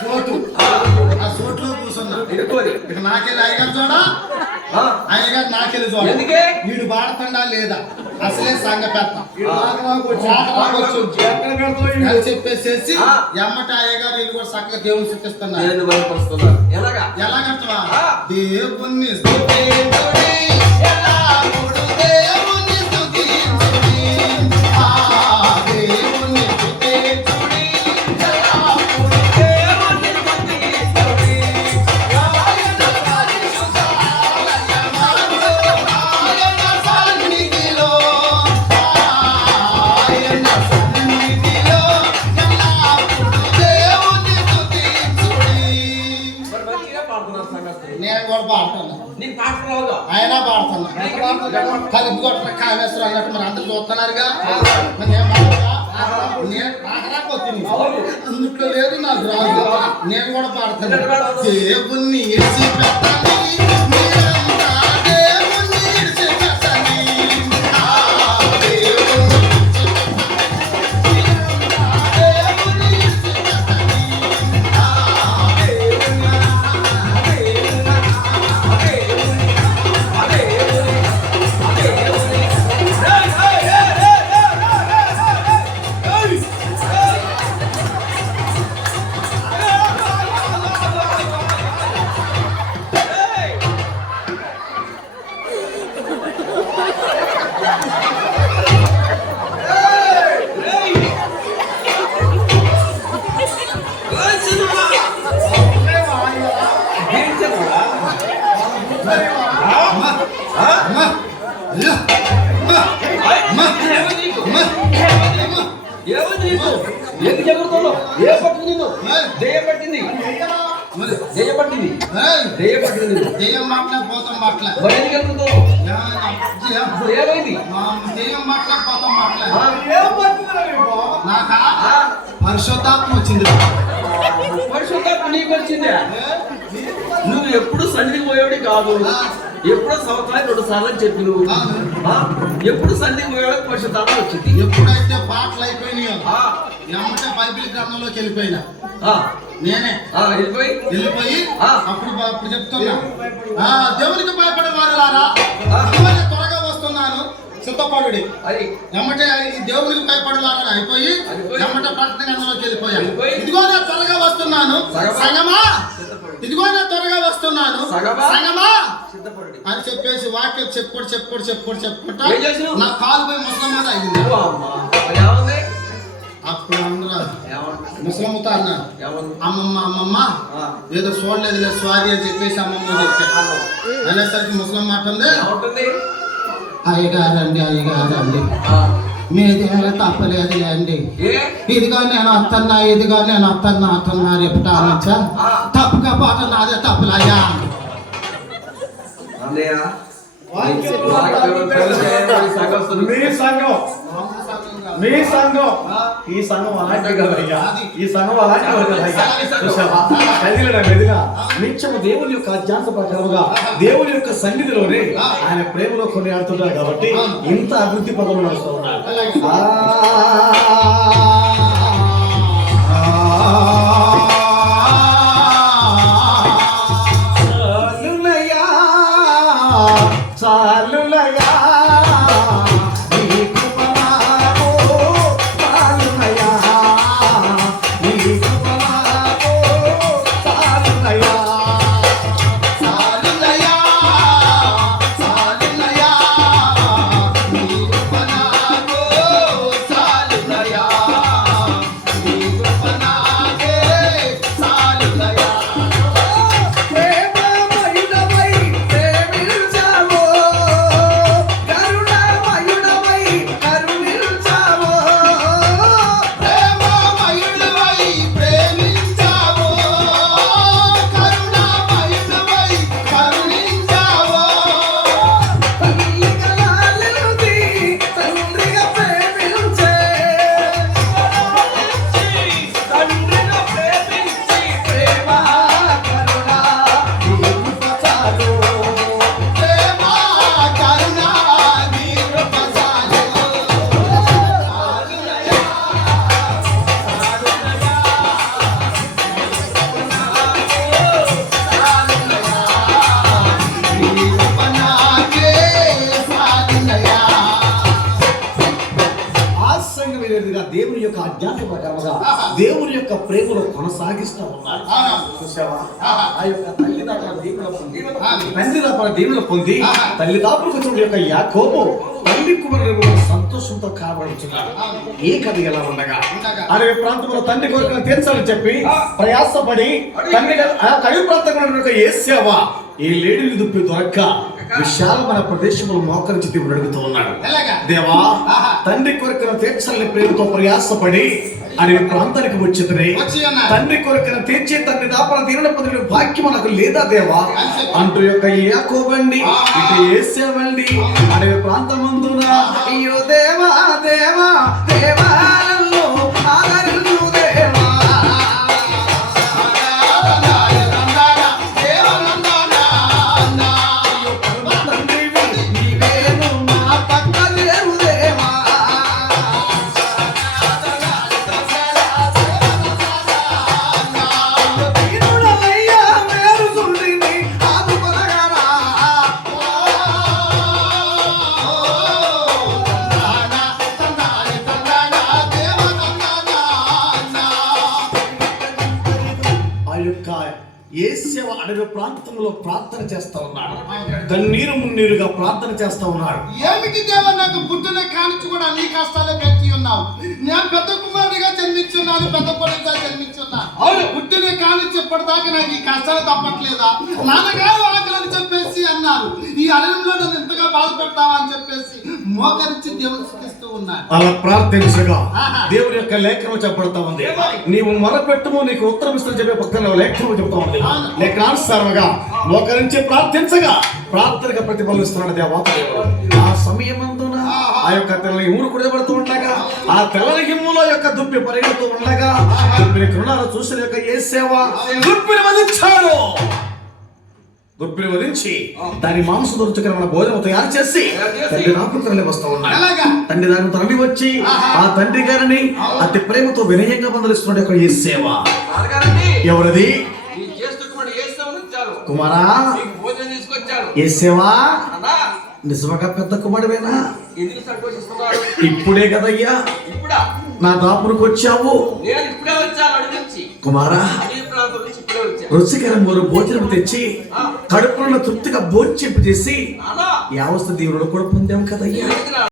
చోటు ఆ చోట్లో కూర్చున్నా ఇక నాకెళ్ళి అయ్యగారు చూడా అయ్యగారు నాకెళ్ళి చూడ ఎందుకే వీడు బాడుతుండా లేదా అసలే సంగ పెద్ద చెప్పేసేసి ఎమ్మట అయ్యగారు వీళ్ళు కూడా చక్కగా దేవుని శుద్ధిస్తున్నారు. ఎలాగంటవా దేవుణ్ణి నేను కూడా పాడుతున్నా ఆయన పాడుతున్నా కలిపి కొట్టిన కామేశ్వరం అన్నట్టు మరి అందరు చూస్తున్నారుగా అందుట్లో లేదు నాకు రాదు నేను కూడా పాడుతున్నా దేవుణ్ణి ఇడిచి పెట్టాలి దెయ్యం మాట్లాడిపోతాం నాకా పరిశుద్ధాత్మ వచ్చింది. పరిశుద్ధాత్మ నీకు వచ్చిందా? నువ్వు ఎప్పుడు సన్నిధికి పోయేవాడి కాదు. ఎప్పుడో సంవత్సరానికి 2 సార్లు అని చెప్పి నువ్వు ఎప్పుడు సన్నిధికి పోయేవాడికి పరిశుద్ధాత్మ వచ్చింది. ఎప్పుడైతే పాటలు అయిపోయినాయో ఎమ్మటే బైబిల్ గ్రంథంలోకి వెళ్ళిపోయినా నేనే వెళ్ళిపోయి అప్పుడు చెప్తున్నా దేవునికి భయపడే వారులారా త్వరగా వస్తున్నాను సిద్ధపడుడి ఎమ్మటే దేవునికి భయపడలారా అయిపోయి ఎమ్మటే ప్రకటన గ్రంథంలోకి వెళ్ళిపోయా ఇదిగో నేను త్వరగా వస్తున్నాను సంగమా ఇదిగో నేను త్వరగా వస్తున్నాను సంగమా అని చెప్పేసి వాక్యం చెప్పుకుంటా నా కాలు పోయి ముసలం మీద అయింది. అప్పుడు ముసలమ్మతో అన్నాను అమ్మమ్మ ఏదో చూడలేదు స్వాది అని చెప్పేసి అమ్మమ్మ చెప్పాను. అనేసరికి ముసలమ్మ అంటుంది అయ్యగారండి మీది తప్పలేదులే అండి ఇదిగా నేను వస్తున్నా రేపు నుంచా తప్పుకపోతే నాదే తప్పులయ్యా మీ సంఘం ఈ సంఘం అలాంటివి కదయ్యా. ఈ సంఘం అలాంటివి మెదిగా నిత్యము దేవుని యొక్క అధ్యాస ప్రకారముగా దేవుని యొక్క సన్నిధిలోనే ఆయన ప్రేమలో కొనియాడుతున్నారు కాబట్టి ఇంత అభివృద్ధి పదవులు నడుస్తూ ఉన్నారు. యొక్క అజ్ఞాత ప్రకారముగా దేవుని యొక్క ప్రేమలో కొనసాగిస్తూ ఉన్నారు. చూసావా? ఆ యొక్క తల్లిదండ్రుల దీవెనలు పొంది, తండ్రిదండ్రుల దీవెనలు పొంది, తల్లిదండ్రులకు వచ్చిన యొక్క యాకోబు తల్లి కుమారుడు సంతోషంతో కాబడుచున్నాడు. ఈ కథ ఎలా ఉండగా అడవి ప్రాంతంలో తండ్రి కోరికను తీర్చాలని చెప్పి ప్రయాసపడి తండ్రి అడవి ప్రాంతంలో ఏసేవా ఈ లేడీని దుప్పి దొరక్క విశాలమైన ప్రదేశంలో మోకరించి దేవుడు అడుగుతూ ఉన్నాడు. దేవా, తండ్రి కోరికను తీర్చాలని ప్రేమతో ప్రయాసపడి అడవి ప్రాంతానికి వచ్చింది. తండ్రి కోరికను తీర్చి తండ్రి దాపన దీవెన పొందిన భాగ్యం నాకు లేదా దేవా అంటూ యొక్క యాకోబండి ఇటు ఏసేవండి అడవి ప్రాంతమందున అయ్యో దేవా దేవా దేవా నన్ను ఆదరించు దేవా. ఏసేవ అడవి ప్రాంతంలో ప్రార్థన చేస్తా ఉన్నాడు. కన్నీరు మున్నీరుగా ప్రార్థన చేస్తా ఉన్నాడు. ఏమిటి దేవా, నాకు పుట్టిన కానించి కూడా అన్ని కష్టాలే పెట్టి ఉన్నావు. నేను పెద్ద కుమారుడిగా జన్మించున్నాను, పెద్ద కొడుకుగా జన్మించున్నాను. అవును, పుట్టిన కానించి ఇప్పటిదాకా నాకు ఈ కష్టాలు తప్పట్లేదా? నాన్నగారు ఆకలని చెప్పేసి అన్నారు. ఈ అరణ్యంలో నన్ను ఎంతగా బాధ పెడతావా అని చెప్పేసి మోకరించి దేవుని స్థుతిస్తూ ఉన్నాను. అలా ప్రార్థించగా దేవుని యొక్క లేఖనం చెప్పబడతా ఉంది. నీవు మొరపెట్టుము నీకు ఉత్తరం ఇస్తాను చెప్పే పక్కన లేఖనం చెప్తా ఉంది. లేఖనానుసారంగా మోకరించి ప్రార్థించగా ప్రార్థనగా ప్రతిఫలిస్తున్నాడు దేవాదేవుడు. ఆ సమయమందున ఆ యొక్క తెల్లని ఊరు కుడబడుతూ ఉండగా ఆ తెల్లని హిమ్ములో యొక్క దుప్పి పరిగెడుతూ ఉండగా దుప్పిని కరుణాలు చూసిన యొక్క ఏసేవ దుప్పిని వధించాడు. దుప్పిని వధించి దాని మాంసం రుచికరమైన భోజనం తయారు చేసి తండ్రి నాపుతరలి వస్తూ ఉన్నాడు. తండ్రి దాని తరలి వచ్చి ఆ తండ్రి గారిని అతి ప్రేమతో వినయంగా మందలిస్తున్నాడు యొక్క ఏసేవ. ఎవరిది? కుమారా, ఏసేవా నిజంగా పెద్ద కుమారుడేనా? ఇప్పుడే కదయ్యా నా దాపునికి వచ్చావు. కుమారా, రుచికరమైన భోజనం తెచ్చి కడుపులో తృప్తిగా భోజనం చేసి యావస్థ దేవుడు కూడా పొందాం కదయ్యా.